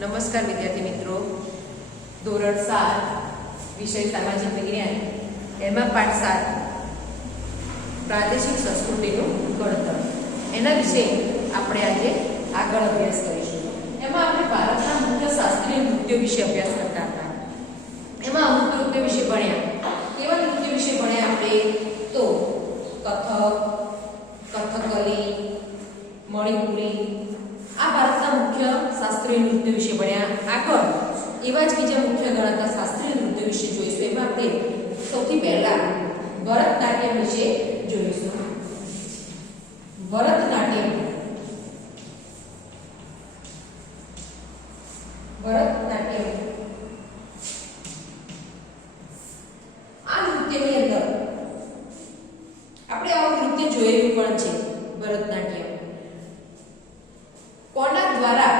નમસ્કાર વિદ્યાર્થી મિત્રો, ધોરણ 7 વિષય સામાજિક વિજ્ઞાન એમાં પાઠ 7 પ્રાદેશિક સંસ્કૃતિનું ઘડતર એના વિશે આપણે આજે આગળ અભ્યાસ કરીશું. એમાં આપણે ભારતના મુખ્ય શાસ્ત્રીય નૃત્યો વિશે અભ્યાસ કરતા હતા. એમાં અમુક નૃત્ય વિશે ભણ્યા. કેવા નૃત્ય વિશે ભણ્યા આપણે? તો કથક, કથકલી, મણિપુરી, આ ભારતના મુખ્ય શાસ્ત્રીય નૃત્ય વિશે ભણ્યા. આગળ એવા જ બીજા મુખ્ય ગણાતા શાસ્ત્રીય નૃત્ય વિશે જોઈશું. એમાં આપણે સૌથી પહેલા ભરતનાટ્યમ વિશે જોઈશું. ભરતનાટ્યમ આ નૃત્યની અંદર આપણે આવું નૃત્ય જોયેલું પણ છે. ભરતનાટ્યમ કોના દ્વારા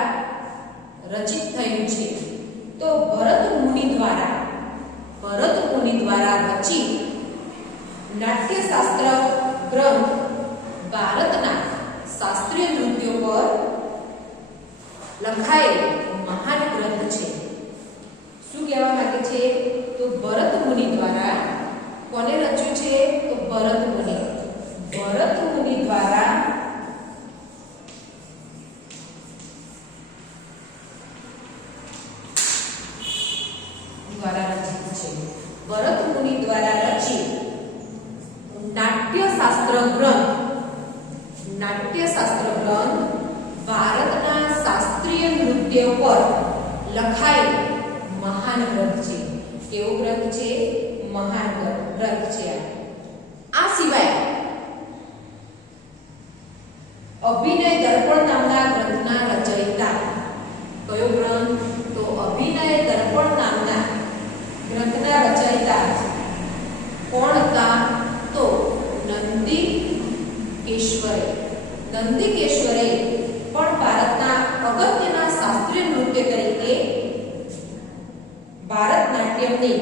રચિત થયું છે? તો ભરત મુનિ દ્વારા રચિત નાટ્યશાસ્ત્ર ગ્રંથ ભારતના શાસ્ત્રીય નૃત્યો પર લખાયેલ મહાન ગ્રંથ છે. શું કહેવા માંગે છે? તો ભરત મુનિ દ્વારા કોને રચ્યું છે? તો ભરત મુનિ દ્વારા રચિત છે. ભરત મુનિ દ્વારા રચિત નાટ્યશાસ્ત્ર ગ્રંથ ભારતના શાસ્ત્રીય નૃત્ય પર લખાયેલ મહાન ગ્રંથ છે. કેવો ગ્રંથ છે? મહાન ગ્રંથ છે. આ સિવાય અભિનય દર્પણ નામના ગ્રંથના રચયિતા. કયો ગ્રંથ? તો અભિનય દર્પણ નામના ગ્રંથના રચયિતા કોણ હતા? તો નંદિકેશ્વરે પણ ભારતના અગત્યના શાસ્ત્રીય નૃત્ય તરીકે ભારતનાટ્યમની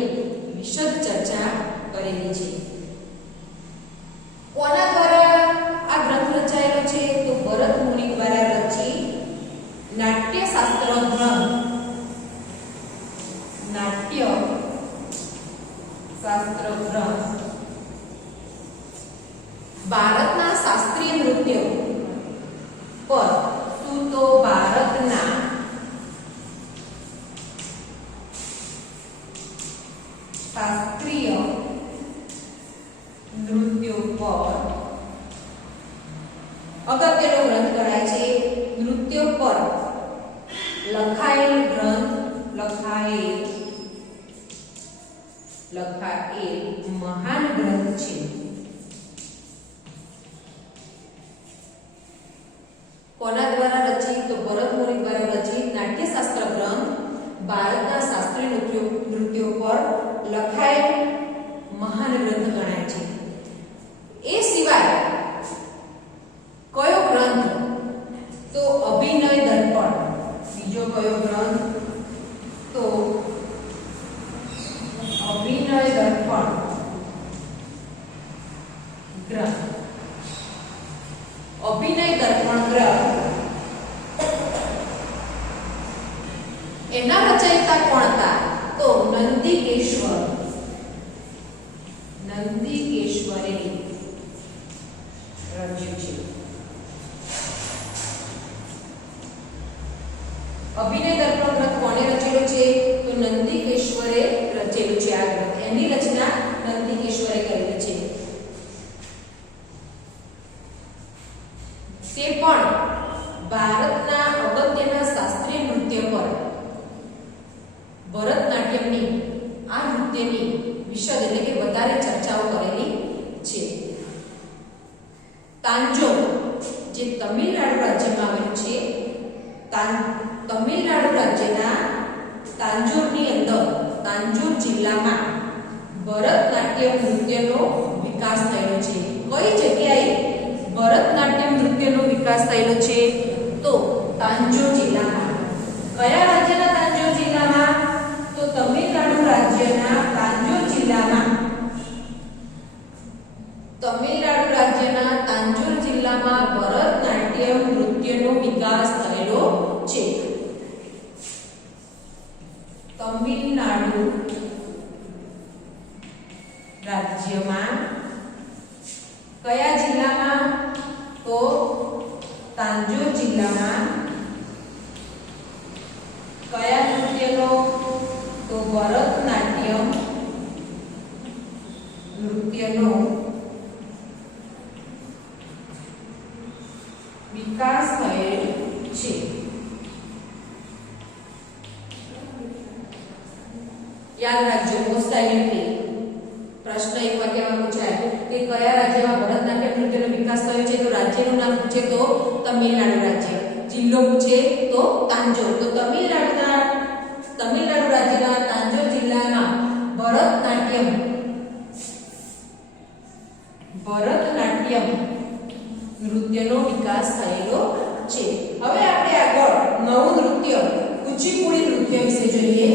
વિશદ ચર્ચા કરેલી છે. કોના દ્વારા આ ગ્રંથ રચાયેલો છે? તો ભરત મુનિ દ્વારા રચિત નાટ્યશાસ્ત્ર ગ્રંથ ભારતના શાસ્ત્રીય નૃત્યો પર. શું? તો ભારતના શાસ્ત્રીય નૃત્યો પર અગત્યનો ગ્રંથ ગણાય છે. નૃત્યો પર લખાયેલ મહાન ગ્રંથ છે. કોના દ્વારા રચિત? તો ભરત મુનિ દ્વારા રચિત નાટ્યશાસ્ત્ર ગ્રંથ ભારતના શાસ્ત્રીય નૃત્યો પર લખાયેલ મહાન ગ્રંથ ગણાય છે. એ સિવાય કયો ગ્રંથ? તો અભિનય દર્પણ. બીજો કયો ગ્રંથ? તો અભિનય દર્પણ ગ્રંથ. અભિનય દર્પણ ગ્રંથ એના રચયિતા કોણ હતા? તો નંદિકેશ્વરે રચ્યું છે. અભિનય દર્પણ ગ્રંથ કોણે રચેલો છે? તો નંદિકેશ્વરે રચેલું છે. આ ગ્રંથ એની રચના નંદિકેશ્વરે કરેલી છે. તે પણ ભારતના અગત્યના શાસ્ત્રીય નૃત્ય પર ભરતનાટ્યમની આ નૃત્યની વિશદ એટલે કે વધારે ચર્ચાઓ કરેલી છે. તાંજોર જે તમિલનાડુ રાજ્યમાં આવેલું છે, તમિલનાડુ રાજ્યના તાંજોરની અંદર તાંજોર જિલ્લામાં ભરતનાટ્યમ નૃત્યનો વિકાસ થયેલો છે. કઈ જગ્યાએ ભરતનાટ્યમ નૃત્યનો વિકાસ થયેલો છે? તો તાંજોર જિલ્લામાં. કયા રાજ્યના તાંજોર જિલ્લામાં? તો તમિલનાડુ રાજ્યના તાંજોર જિલ્લામાં. ભરતનાટ્યમ નૃત્યનો વિકાસ થયેલો છે. યાદ રાખજો મોસ્ટ આઈએમપી પ્રશ્ન એક વાક્યમાં પૂછાય કે કયા રાજ્યમાં ભરતનાટ્યમ નૃત્યનો વિકાસ થયો છે? તો રાજ્યનું નામ પૂછે તો તમિલનાડુ રાજ્ય, જિલ્લો પૂછે તો તાંજોર. તો તમિલનાડુ રાજ્યના તાંજોર જિલ્લામાં ભરતનાટ્યમ નૃત્યનો વિકાસ થયેલો છે. હવે આપણે આગળ નવું નૃત્ય કુચીપુડી નૃત્ય વિશે જોઈએ.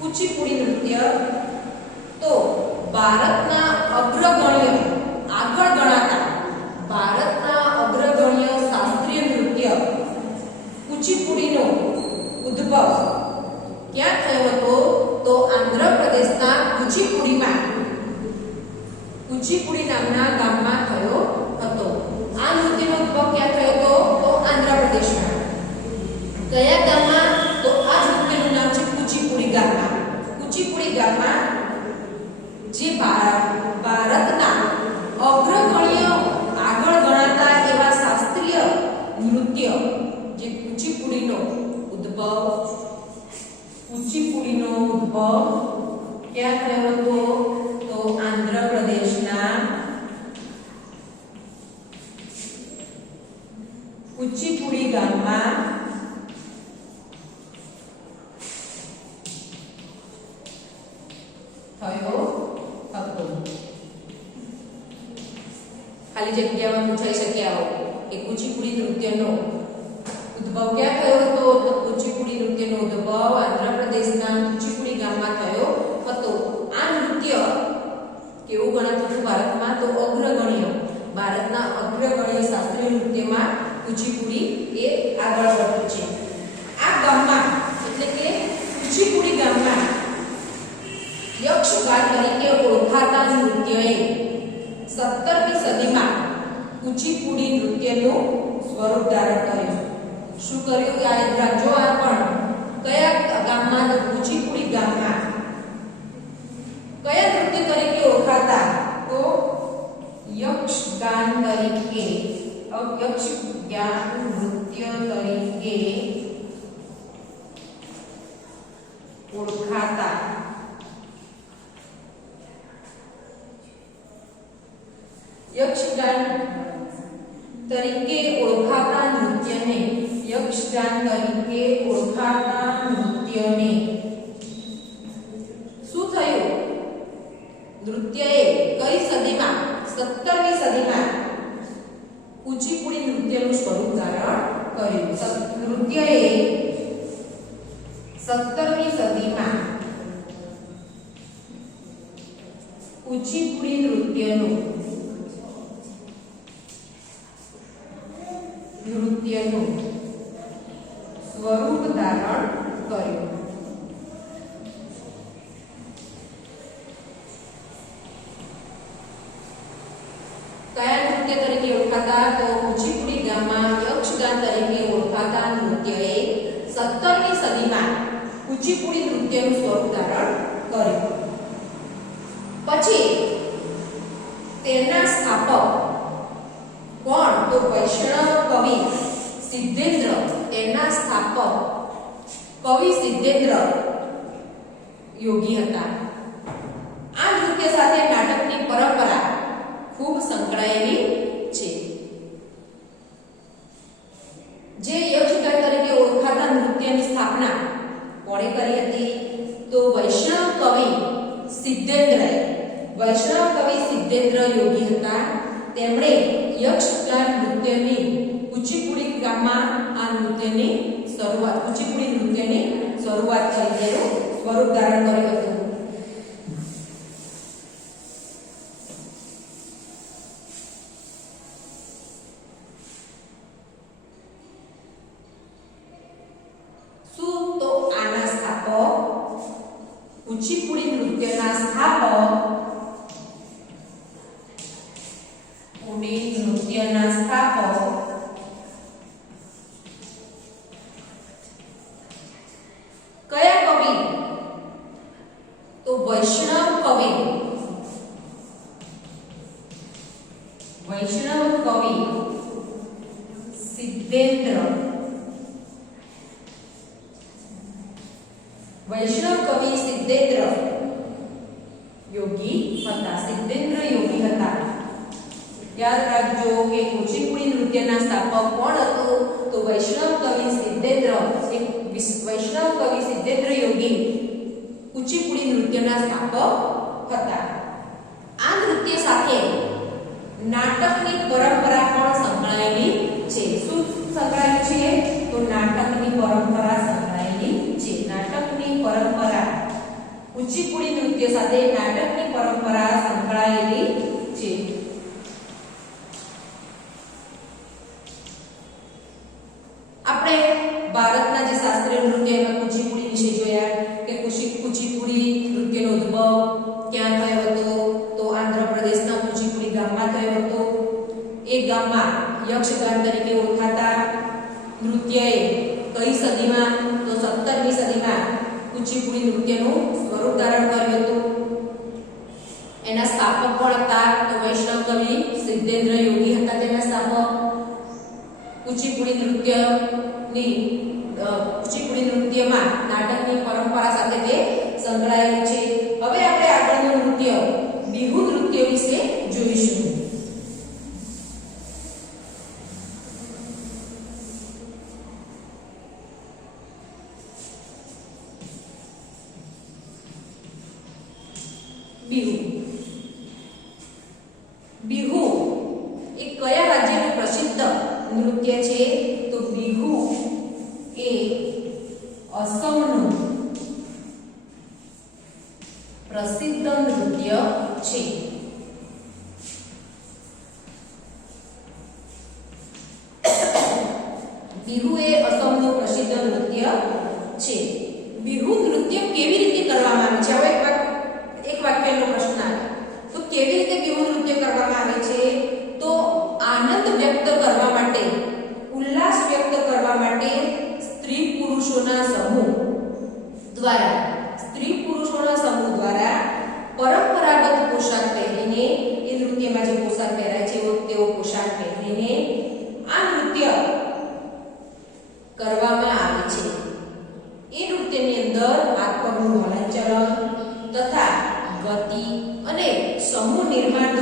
કુચીપુડી નૃત્ય તો ભારતના અગ્રગણ્ય શાસ્ત્રીય નૃત્ય કુચીપુડીનો ઉદ્ભવ ક્યાં થયો હતો? તો આંધ્રપ્રદેશના કુચીપુડી નામના ગામમાં થયો હતો. આ નૃત્યનો ઉદ્ભવ ક્યાં થયો હતો? તો આંધ્રપ્રદેશમાં. કયા ગામમાં? તો આ નૃત્યનું નામ છે કુચીપુડી ગામમાં. કુચીપુડી ગામમાં જે ભારતના અગ્રગણ્ય આગળ ગણાતા એવા શાસ્ત્રીય નૃત્ય જે કુચીપુડીનો ઉદ્ભવ ક્યાં થયો હતો? તો આંધ્રપ્રદેશના કુચીપુડી ગામમાં થયો હતો. ખાલી જગ્યામાં પૂછાઈ શકે આવો કે કુચીપુડી નૃત્યનો ઉદ્ભવ ક્યાં થયો હતો? તો કુચીપુડી નૃત્યનો ઉદ્ભવ આંધ્રપ્રદેશના કુચીપુડી ગામમાં થયો હતો. આ નૃત્ય કેવું ગણાતું હતું ભારતમાં? તો ભારતના અગ્રગણ્ય શાસ્ત્રીય નૃત્યમાં કુચીપુડી એ આગળ વધ્યું છે. આ ગામમાં એટલે કે કુચીપુડી ગામમાં યક્ષગાન તરીકે ઓળખાતા નૃત્યએ 17મી સદીમાં કુચીપુડી નૃત્યનું સ્વરૂપ ધારણ કર્યું. શું કર્યું? યાદ રાખજો. આ પણ કયા ગામમાં? તો કુચીપુડી ગામમાં કયા નૃત્ય તરીકે ઓળખાતા? તો યક્ષગાન નૃત્ય તરીકે ઓળખાતા યક્ષગાન તરીકે ઓળખાતા નૃત્યને શું થયું? નૃત્યએ કઈ સદીમાં? 17મી સદીમાં કુચીપુડી નૃત્યનું સ્વરૂપ ધારણ કર્યું. નૃત્યએ 17મી સદીમાં કુચીપુડી નૃત્યનું સ્વરૂપ ધારણ કર્યું. કયા નૃત્ય તરીકે ઓળખાતા? તો કુચીપુડી ગામમાં યક્ષગાન તરીકે ઓળખાતા નૃત્યએ 17મી સદીમાં કુચીપુડી નૃત્યનું સ્વરૂપ ધારણ કર્યું. પછી તેના સ્થાપક કોણ? તો વૈષ્ણવ કવિ સિદ્ધેન્દ્ર. તેના સ્થાપક કવિ સિદ્ધેન્દ્ર યોગી હતા. આ નૃત્ય સાથે નાટકની પરંપરા ખૂબ સંકળાયેલી છે. જે યક્ષગાન તરીકે ઓળખાતા નૃત્યની સ્થાપના કોણે કરી હતી? તો વૈષ્ણવ કવિ સિદ્ધેન્દ્ર યોગી હતા. તેમણે યક્ષગાન નૃત્યની કુચીપુડી ગામમાં કુચીપુડી નૃત્યની શરૂઆત કરી તેનું સ્વરૂપ ધારણ કર્યું હતું. શું? તો આના સ્થાપક કુચીપુડી નૃત્યના સ્થાપક કયા કવિ? સિદ્ધેન્દ્ર વૈષ્ણવ કવિ સિદ્ધેન્દ્ર યોગી હતા. સિદ્ધેન્દ્ર યોગી હતા. યાદ રાખજો કે કુચીપુડી નૃત્યના સ્થાપક કોણ હતો? તો વૈષ્ણવ કવિ સિદ્ધેન્દ્ર. વૈષ્ણવ કવિ સિદ્ધેન્દ્ર યોગી કુચીપુડી નૃત્યના સ્થાપક હતા. આ નૃત્ય સાથે નાટકની પરંપરા પણ સંકળાયેલી છે. શું સંકળાયેલું છે? તો નાટકની પરંપરા સંકળાયેલી છે. નાટકની પરંપરા કુચીપુડી નૃત્ય સાથે નાટકની પરંપરા સંકળાયેલી છે. આપણે ભારતના જે શાસ્ત્રીય નૃત્ય એમાં કુચીપુડી વિશે જોયા કે કુચીપુડી નૃત્યનો ઉદ્ભવ ક્યાં થયો હતો? તો આંધ્રપ્રદેશના કુચીપુડી ગામમાં થયો હતો. એ ગામમાં યક્ષગાન તરીકે ઓળખાતા નૃત્યએ કઈ સદીમાં? તો 17મી સદીમાં કુચીપુડી નૃત્યનું સ્વરૂપ ધારણ કર્યું હતું. એના સ્થાપક કોણ હતા? તો વૈષ્ણવ કવિ સિદ્ધેન્દ્ર યોગી હતા તેના સ્થાપક. કુચીપુડી નૃત્યમાં નાટકની પરંપરા સાથે તે સંકળાયેલું છે. હવે આપણે આગળનું નૃત્ય બિહુ નૃત્ય વિશે જોઈશું. બિહુ બિહુ એ કયા રાજ્યનું પ્રસિદ્ધ નૃત્ય છે? તો બિહુ એ અસમનું પ્રસિદ્ધ નૃત્ય છે. બિહુ એ અસમનું પ્રસિદ્ધ નૃત્ય છે. બિહુ નૃત્ય કેવી રીતે કરવામાં આવે છે? હવે એક વાક્યનો પ્રશ્ન આવે તો કેવી રીતે બિહુ નૃત્ય કરવામાં આવે છે? તો આનંદ વ્યક્ત કરવા માટે, ઉલ્લાસ વ્યક્ત કરવા માટે સ્ત્રી પુરુષોના સમૂહ દ્વારા પરંપરાગત પોશાક પહેરીને, એ નૃત્યમાં જે પોશાક પહેરાય છે તેવો પોશાક પહેરીને આ નૃત્ય કરવામાં આવે છે. એ નૃત્યની અંદર હાથ પગનું હલનચલન તથા ગતિ અને સમૂહ નિર્માણ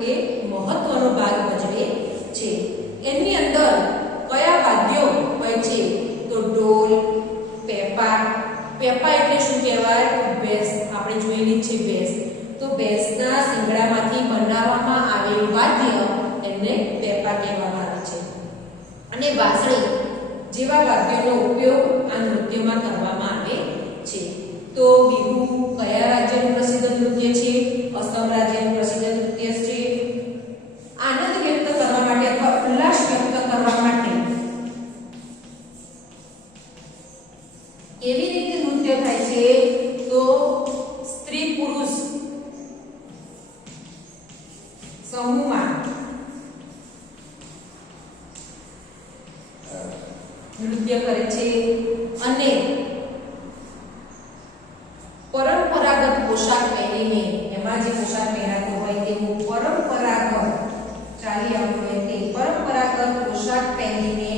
એ મહત્વનો ભાગ ભજવે છે. એની અંદર કયા વાદ્યો હોય છે? તો ઢોલ, પેપા. પેપા એટલે શું કહેવાય? બેસ. આપણે જોયેલી છે બેસ. તો બેસના શિંગડામાંથી બનાવવામાં આવેલું વાદ્ય એને પેપા કહેવામાં આવે છે. અને વાંસળી જેવા વાદ્યોનો ઉપયોગ આ નૃત્યમાં કરવામાં આવે છે. તો બિહુ કયા રાજ્યનું પ્રસિદ્ધ નૃત્ય છે? અસમ રાજ્યનું પ્રસિદ્ધ નૃત્ય છે. આનંદ વ્યક્ત કરવા માટે અથવા ઉલ્લાસ વ્યક્ત કરવા માટે કેવી રીતે નૃત્ય થાય છે? તો સ્ત્રી પુરુષ સમૂહમાં નૃત્ય કરે છે અને પરંપરાગત પોશાક પહેરીને, એમાં જે પોશાક પહેરાતો હોય તેવું પરંપરાગત ચાલી આવતું હોય તે પરંપરાગત પોશાક પહેરીને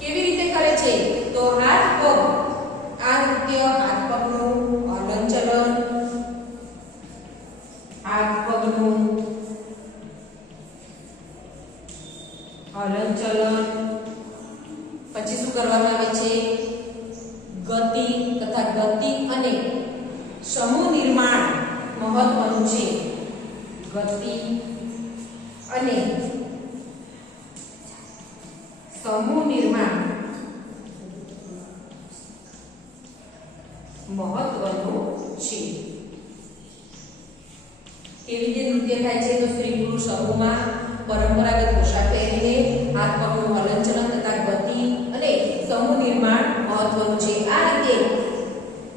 કેવી રીતે કરે છે? તો હાથ પગ, આ નૃત્ય હાથ પગનું હલનચલન, હાથ પગનું હલનચલન, પછી શું કરવામાં આવે છે? ગતિ અને સમૂહ નિર્માણ મહત્વનું છે. ગતિ અને સમૂહ નિર્માણ મહત્વનું છે. કેવી રીતે નૃત્ય થાય છે? તો સ્ત્રી પુરુષ સમૂહમાં પરંપરાગત પોશાક પહેરીને હાથ પગનું હલનચલન તથા ગતિ અને સમૂહ નિર્માણ મહત્વનું છે. આ રીતે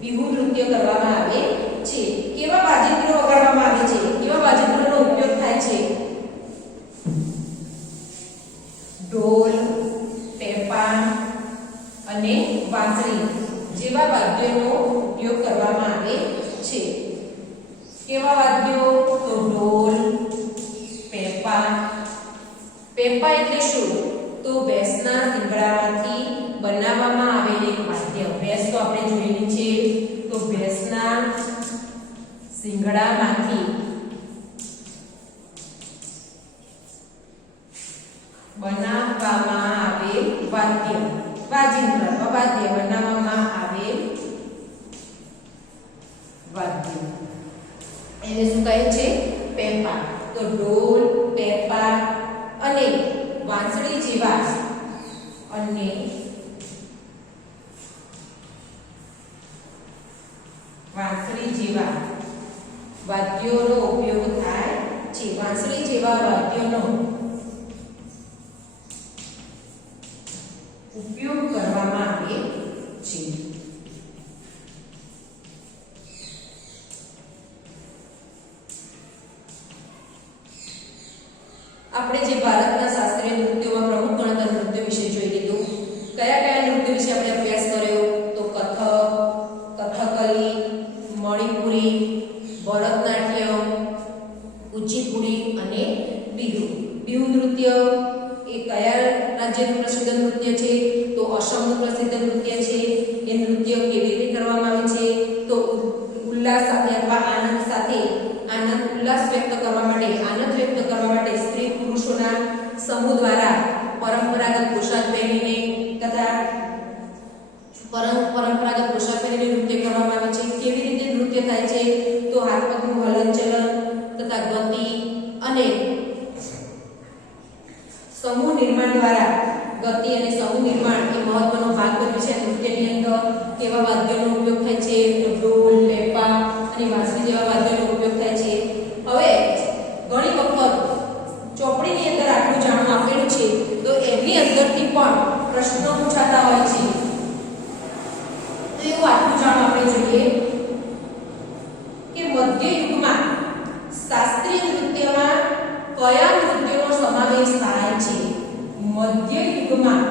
બિહુ નૃત્ય કરવામાં આવે છે. કેવા વાજિંત્રો વગાડવામાં આવે છે? કેવા વાજિંત્રોનો ઉપયોગ થાય છે? ઢોલ, પેપા અને વાંસળી જેવા વાદ્યોનો ઉપયોગ કરવામાં આવે છે. કેવા વાદ્યો? તો ઢોલ, શિંગડામાંથી બનાવવામાં આવેલ એક વાદ્ય. ભેંસ તો આપણે જોયેલી છે, તો ભેંસના શિંગડામાંથી બનાવવામાં આવેલ વાદ્ય. વાજિંત્ર અથવા વાદ્ય, બનાવવામાં આવેલ વાદ્ય એને શું કહે છે? પેપા. તો ઢોલ, પેપા અને વાંસળી જેવા વાદ્યોનો ઉપયોગ થાય છે. વાંસળી જેવા વાદ્યોનો ઉપયોગ કરવામાં આવે છે. આપણે જે ભારતના શાસ્ત્રીય નૃત્યોમાં પ્રમુખ ગણતર નૃત્ય વિશે જોઈ લીધું. કયા કયા નૃત્ય વિશે આપણે અભ્યાસ કર્યો? તો કથક, કથકલી, મણિપુરી, ભરતનાટ્યમ, કુચીપુડી અને બિહુ. બિહુ નૃત્ય એ કયા રાજ્યનું પ્રસિદ્ધ નૃત્ય છે? તો અસમનું પ્રસિદ્ધ નૃત્ય છે. એ નૃત્ય કેવી રીતે કરવામાં આવે છે? તો ઉલ્લાસ સાથે અથવા આનંદ સાથે, ઉલ્લાસ વ્યક્ત કરવા માટે, આનંદ વ્યક્ત કરવા માટે સ્ત્રી પુરુષોના સમૂહ દ્વારા પરંપરાગત પોશાક પહેરીને તથા પરંપરાગત પોશાક પહેરીને નૃત્ય કરવામાં આવે છે. કેવી રીતે નૃત્ય થાય છે? તો હાથ પગનું હલનચલન તથા ગતિ અને સમૂહ નિર્માણ દ્વારા, ગતિ અને સમૂહ નિર્માણ એ મહત્વનો ભાગ બન્યો છે નૃત્યની અંદર. કેવા વાદ્યોનો ઉપયોગ થાય છે? તો ઢોલ, પેપા અને વાંસળી જેવા વાદ્યોનો ઉપયોગ થાય છે. હવે ઘણી વખત ચોપડીની અંદર આટલું જાણવું આપેલું છે, તો એની અંદરથી પણ પ્રશ્નો પૂછાતા હોય છે. તો એવું આટલું જાણવું આપણે જોઈએ કે મધ્ય યુગમાં શાસ્ત્રીય નૃત્યમાં કયા નૃત્યોનો સમાવેશ થાય છે? મધ્ય યુગમાં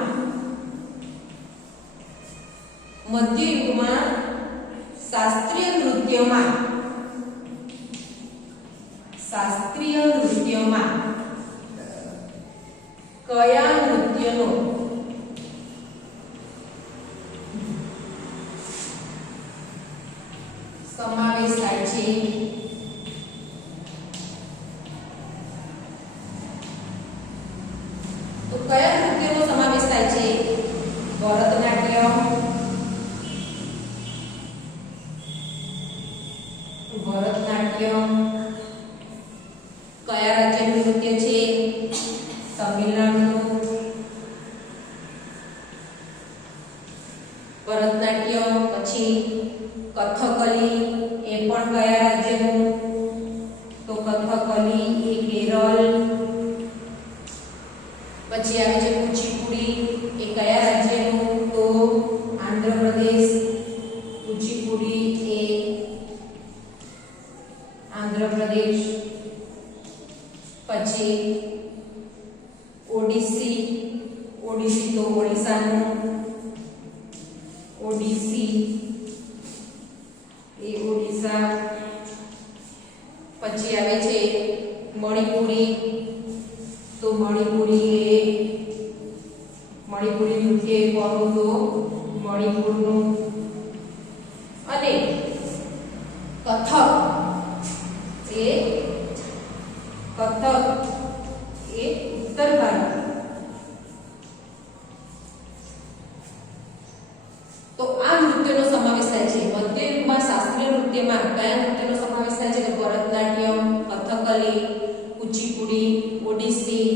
શાસ્ત્રીય નૃત્યમાં કયા નૃત્યનો સમાવેશ થાય છે? તો કયા નૃત્યનો સમાવેશ થાય છે? ભરતનાટ્યમ, કયા રાજ્યનું નૃત્ય છે? તમિલનાડુનું. ભરતનાટ્યમ, પછી કથકલી, એ પણ કયા રાજ્યનું? તો કથકલી એ કેરળ. પછી આવે છે કુચીપુડી, એ કયા રાજ્યનું? તો આંધ્રપ્રદેશ. કુચીપુડી એ આંધ્રપ્રદેશ. પછી ઓડિસી તો ઓડિશાનું. ઓડિસી એ ઓડિશા. પછી આવે છે મણિપુરી, તો મણિપુરી નૃત્ય કોનું? તો મણિપુરનું. અને કથક એ ઉત્તર ભારત. તો આ નૃત્યનો સમાવેશ થાય છે. મધ્ય યુગમાં શાસ્ત્રીય નૃત્યમાં કયા નૃત્યનો સમાવેશ થાય છે? તો ભરતનાટ્યમ, કથકલી, કુચીપુડી, ઓડિસી,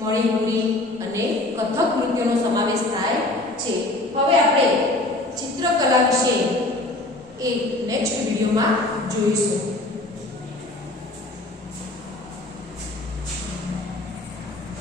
મણિપુરી અને કથક નૃત્યનો સમાવેશ થાય છે. હવે આપણે ચિત્રકલા વિશે નેક્સ્ટ વિડીયોમાં જોઈશું.